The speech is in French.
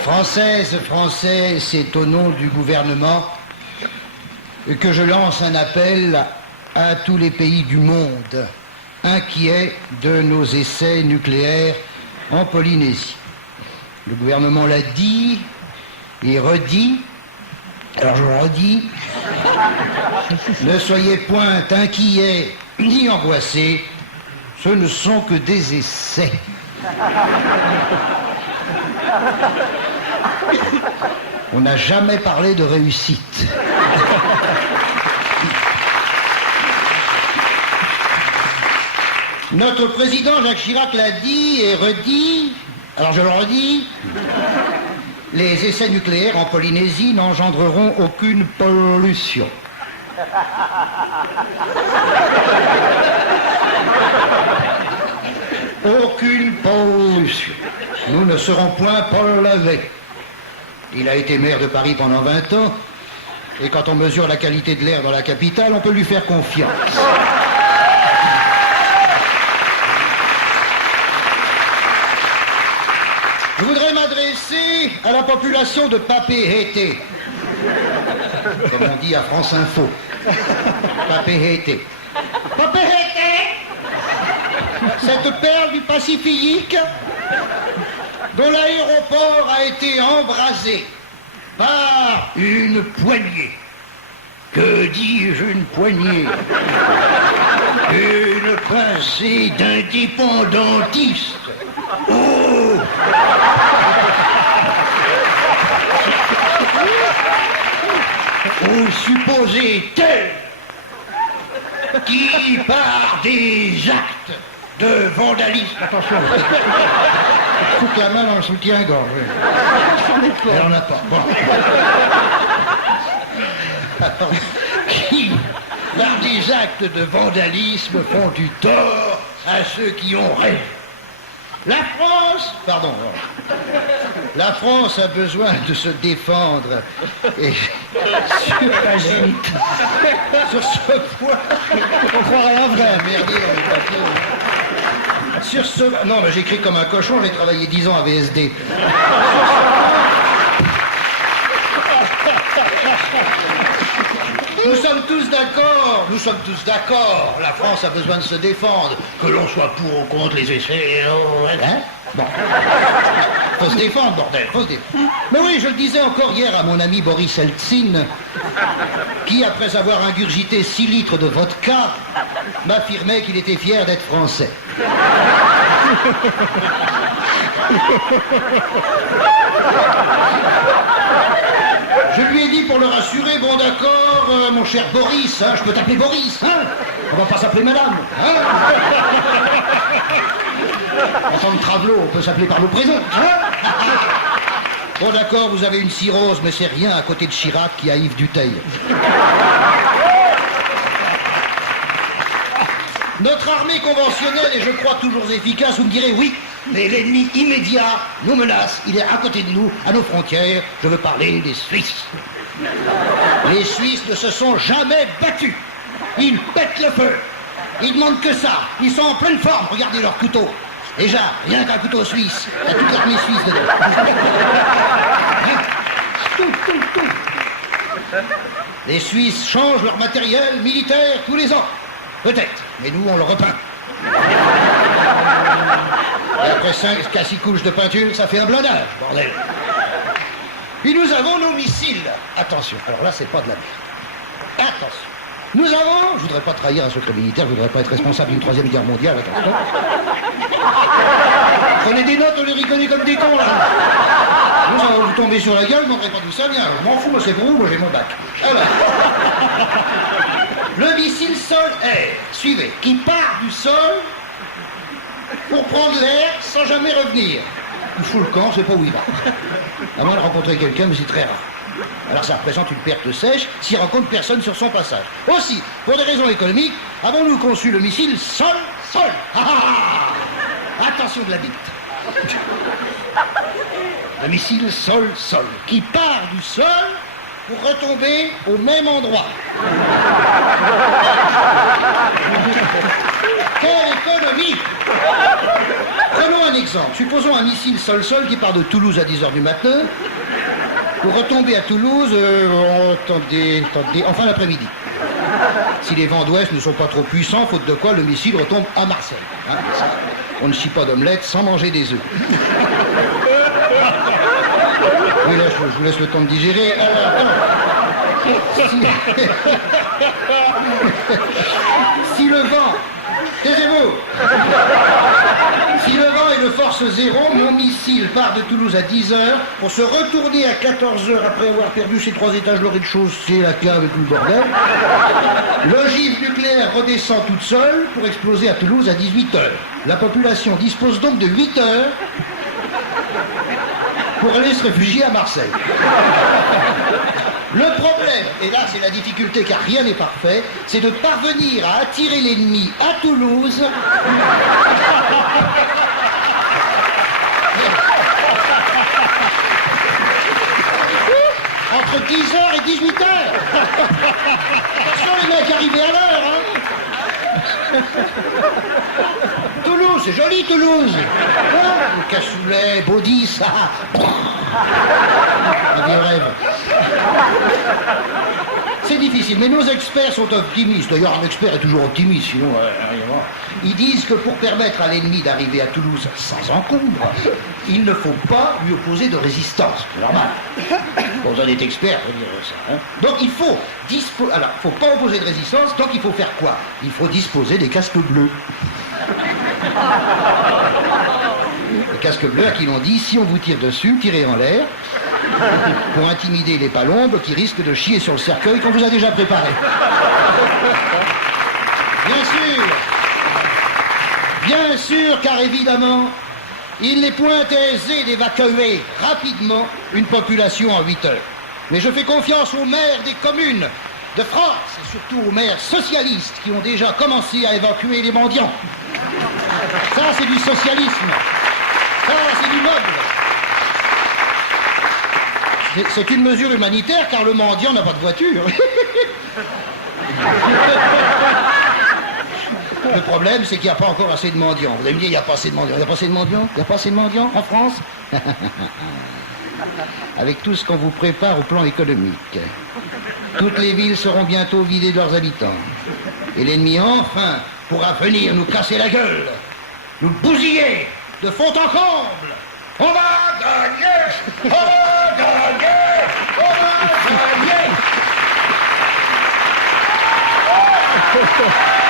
Françaises, Français, c'est au nom du gouvernement que je lance un appel à tous les pays du monde inquiets de nos essais nucléaires en Polynésie. Le gouvernement l'a dit et redit. Alors je le redis, ne soyez point inquiets ni angoissés, ce ne sont que des essais. On n'a jamais parlé de réussite. Notre président Jacques Chirac l'a dit et redit, alors je le redis, les essais nucléaires en Polynésie n'engendreront aucune pollution. Aucune pollution. Nous ne serons point pollués. Il a été maire de Paris pendant 20 ans, et quand on mesure la qualité de l'air dans la capitale, on peut lui faire confiance. Je voudrais m'adresser à la population de Papeete, comme on dit à France Info. Papeete. Papeete, cette perle du Pacifique dont l'aéroport a été embrasé par une poignée. Que dis-je, une poignée? Une pincée d'indépendantistes. Oh! Au supposé tel qui, par des actes de vandalisme, attention, foutre la main dans le soutien-gorge. Elle en a pas. Bon. Alors, qui, par des actes de vandalisme, font du tort à ceux qui ont rêvé. La France a besoin de se défendre. Et sur ce point, on croirait un vrai merdier dans les papiers. Sur ce... Non, mais j'écris comme un cochon, j'ai travaillé 10 ans à VSD. Nous sommes tous d'accord, la France a besoin de se défendre, que l'on soit pour ou contre les essais, hein? Bon. Faut se défendre, bordel, faut se défendre. Mais oui, je le disais encore hier à mon ami Boris Eltsine, qui, après avoir ingurgité 6 litres de vodka, m'affirmait qu'il était fier d'être français. Je lui ai dit pour le rassurer, bon d'accord, mon cher Boris, hein, je peux t'appeler Boris, hein? On va pas s'appeler madame, hein? En tant que travelot, on peut s'appeler par le prénom, hein? Bon d'accord, vous avez une cirrhose, mais c'est rien à côté de Chirac qui a Yves Duteil. Notre armée conventionnelle est, je crois, toujours efficace. Vous me direz oui, mais l'ennemi immédiat nous menace. Il est à côté de nous, à nos frontières. Je veux parler des Suisses. Les Suisses ne se sont jamais battus. Ils pètent le feu. Ils demandent que ça. Ils sont en pleine forme. Regardez leurs couteaux. Déjà, rien qu'un couteau suisse. Il y a toute l'armée suisse dedans. Hein? Tout. Les Suisses changent leur matériel militaire tous les ans. Peut-être, mais nous, on le repeint. Et après 5 à 6 couches de peinture, ça fait un blindage, bordel. Puis nous avons nos missiles. Attention, alors là, c'est pas de la merde. Attention. Nous avons, je voudrais pas trahir un secret militaire, je voudrais pas être responsable d'une 3e guerre mondiale, attention. Prenez des notes, on les reconnaît comme des cons, là. Vous allez vous tomber sur la gueule, vous ne pas d'où ça vient. Je m'en fous, moi c'est pour vous, moi j'ai mon bac. Alors. Le missile sol-air, suivez, qui part du sol pour prendre l'air sans jamais revenir. Il fout le camp, c'est pas où il va. À moins de rencontrer quelqu'un, mais c'est très rare. Alors ça représente une perte sèche s'il rencontre personne sur son passage. Aussi, pour des raisons économiques, avons-nous conçu le missile sol-sol. Attention de la bite. Le missile sol-sol, qui part du sol pour retomber au même endroit. Quelle économie! Prenons un exemple. Supposons un missile sol-sol qui part de Toulouse à 10h du matin pour retomber à Toulouse en fin d'après-midi. Si les vents d'ouest ne sont pas trop puissants, faute de quoi le missile retombe à Marseille. Hein, ça, on ne chie pas d'omelette sans manger des œufs. Oui, là, je vous laisse le temps de digérer. Si le vent... Taisez-vous. Si le vent est de force 0, mon missile part de Toulouse à 10h pour se retourner à 14h après avoir perdu ses 3 étages, le rez-de-chaussée, la cave et tout le bordel. L'ogive nucléaire redescend toute seule pour exploser à Toulouse à 18h. La population dispose donc de 8 heures pour aller se réfugier à Marseille. Le problème, et là c'est la difficulté car rien n'est parfait, c'est de parvenir à attirer l'ennemi à Toulouse entre 10h et 18h. Attention les mecs, arrivez à l'heure, hein. Toulouse, c'est joli Toulouse. Hein, le cassoulet, Baudis, ça. Un vieux rêve. C'est difficile, mais nos experts sont optimistes. D'ailleurs, un expert est toujours optimiste, sinon, ils disent que pour permettre à l'ennemi d'arriver à Toulouse sans encombre, il ne faut pas lui opposer de résistance. C'est normal. Bon, vous en êtes expert, je veux dire ça. Hein. Donc, il faut alors, il ne faut pas opposer de résistance, donc il faut faire quoi? Il faut disposer des casques bleus. Les casques bleus à qui l'on dit, si on vous tire dessus, tirez en l'air, pour intimider les palombes qui risquent de chier sur le cercueil qu'on vous a déjà préparé. Bien sûr, car évidemment, il n'est point aisé d'évacuer rapidement une population en 8 heures. Mais je fais confiance aux maires des communes de France, et surtout aux maires socialistes qui ont déjà commencé à évacuer les mendiants. Ça, c'est du socialisme. Ça, c'est du noble. C'est une mesure humanitaire car le mendiant n'a pas de voiture. Le problème, c'est qu'il n'y a pas encore assez de mendiants. Vous allez me dire, il n'y a pas assez de mendiants. Il n'y a pas assez de mendiants? Il n'y a pas assez de mendiants en France? Avec tout ce qu'on vous prépare au plan économique, toutes les villes seront bientôt vidées de leurs habitants. Et l'ennemi, enfin, pourra venir nous casser la gueule, nous bousiller de fond en comble. On va gagner! On va gagner! On va gagner!